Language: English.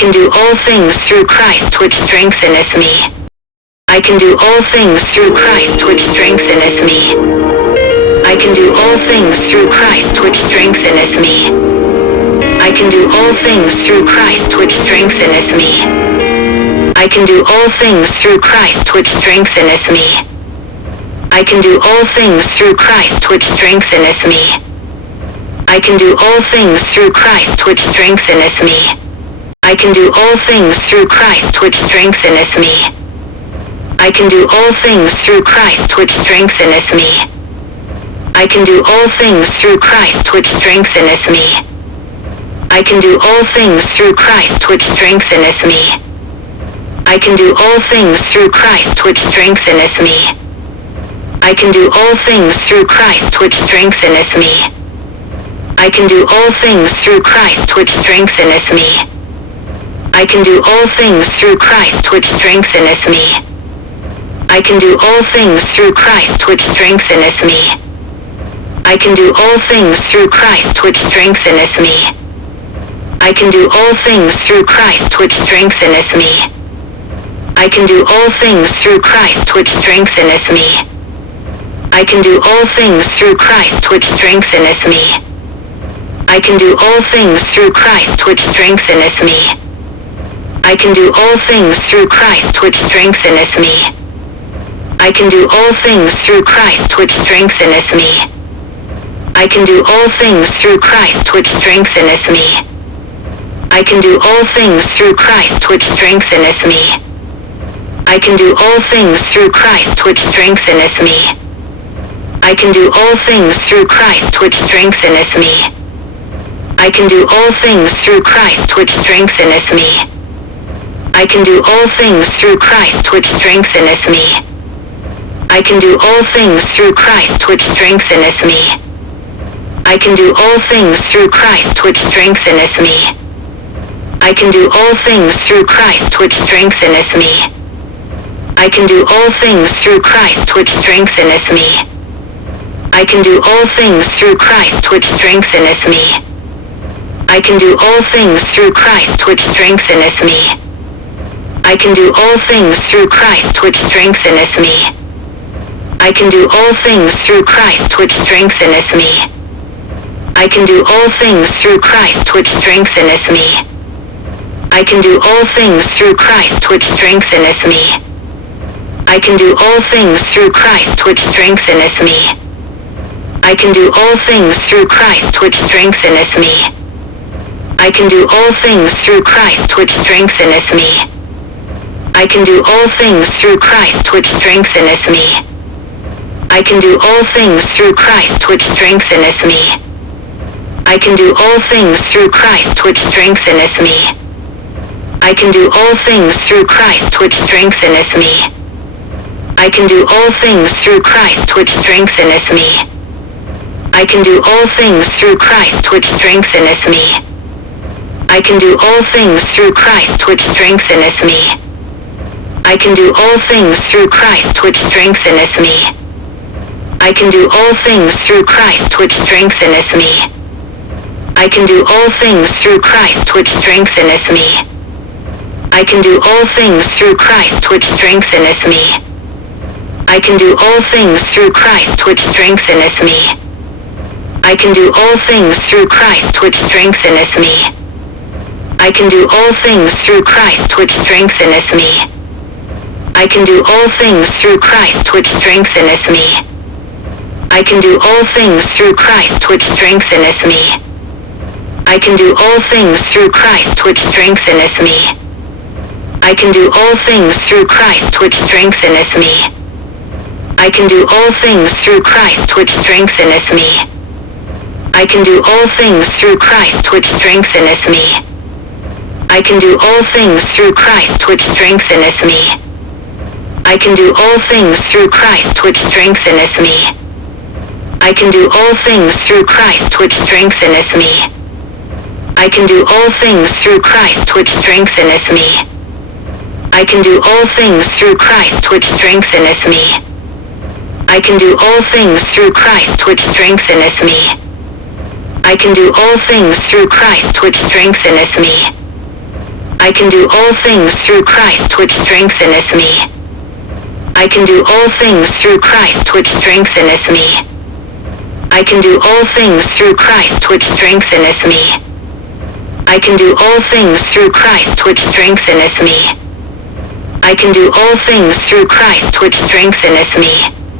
can do all things through Christ which strengtheneth me. I can do all things through Christ which strengtheneth me. I can do all things through Christ which strengtheneth me. I can do all things through Christ which strengtheneth me. I can do all things through Christ which strengtheneth me. I can do all things through Christ which strengtheneth me. I can do all things through Christ which strengtheneth me. I can do all things through Christ which strengtheneth me. I can do all things through Christ which strengtheneth me. I can do all things through Christ which strengtheneth me. I can do all things through Christ which strengtheneth me. I can do all things through Christ which strengtheneth me. I can do all things through Christ which strengtheneth me. I can do all things through Christ which strengtheneth me. I can do all things through Christ which strengtheneth me. I can do all things through Christ which strengtheneth me. I can do all things through Christ which strengtheneth me. I can do all things through Christ which strengtheneth me. I can do all things through Christ which strengtheneth me. I can do all things through Christ which strengtheneth me. I can do all things through Christ which strengtheneth me. I can do all things through Christ which strengtheneth me. I can do all things through Christ which strengtheneth me. I can do all things through Christ which strengtheneth me. I can do all things through Christ which strengtheneth me. I can do all things through Christ which strengtheneth me. I can do all things through Christ which strengtheneth me. I can do all things through Christ which strengtheneth me. I can do all things through Christ which strengtheneth me. I can do all things through Christ which strengtheneth me. I can do all things through Christ which strengtheneth me. I can do all things through Christ which strengtheneth me. I can do all things through Christ which strengtheneth me. I can do all things through Christ which strengtheneth me. I can do all things through Christ which strengtheneth me. I can do all things through Christ which strengtheneth me. I can do all things through Christ which strengtheneth me. I can do all things through Christ which strengtheneth me. I can do all things through Christ which strengtheneth me. I can do all things through Christ which strengtheneth me. I can do all things through Christ which strengtheneth me. I can do all things through Christ which strengtheneth me. I can do all things through Christ which strengtheneth me. I can do all things through Christ which strengtheneth me. I can do all things through Christ which strengtheneth me. I can do all things through Christ which strengtheneth me. I can do all things through Christ which strengtheneth me. I can do all things through Christ which strengtheneth me. I can do all things through Christ which strengtheneth me. I can do all things through Christ which strengtheneth me. I can do all things through Christ which strengtheneth me. I can do all things through Christ which strengtheneth me. I can do all things through Christ which strengtheneth me. I can do all things through Christ which strengtheneth me. I can do all things through Christ which strengtheneth me. I can do all things through Christ which strengtheneth me. I can do all things through Christ which strengtheneth me. I can do all things through Christ which strengtheneth me. I can do all things through Christ which strengtheneth me. I can do all things through Christ which strengtheneth me. I can do all things through Christ which strengtheneth me. I can do all things through Christ which strengtheneth me. I can do all things through Christ which strengtheneth me. I can do all things through Christ which strengtheneth me. I can do all things through Christ which strengtheneth me. I can do all things through Christ which strengtheneth me. I can do all things through Christ which strengtheneth me. I can do all things through Christ which strengtheneth me. I can do all things through Christ which strengtheneth me. I can do all things through Christ which strengtheneth me. I can do all things through Christ which strengtheneth me. I can do all things through Christ which strengtheneth me. I can do all things through Christ which strengtheneth me. I can do all things through Christ which strengtheneth me.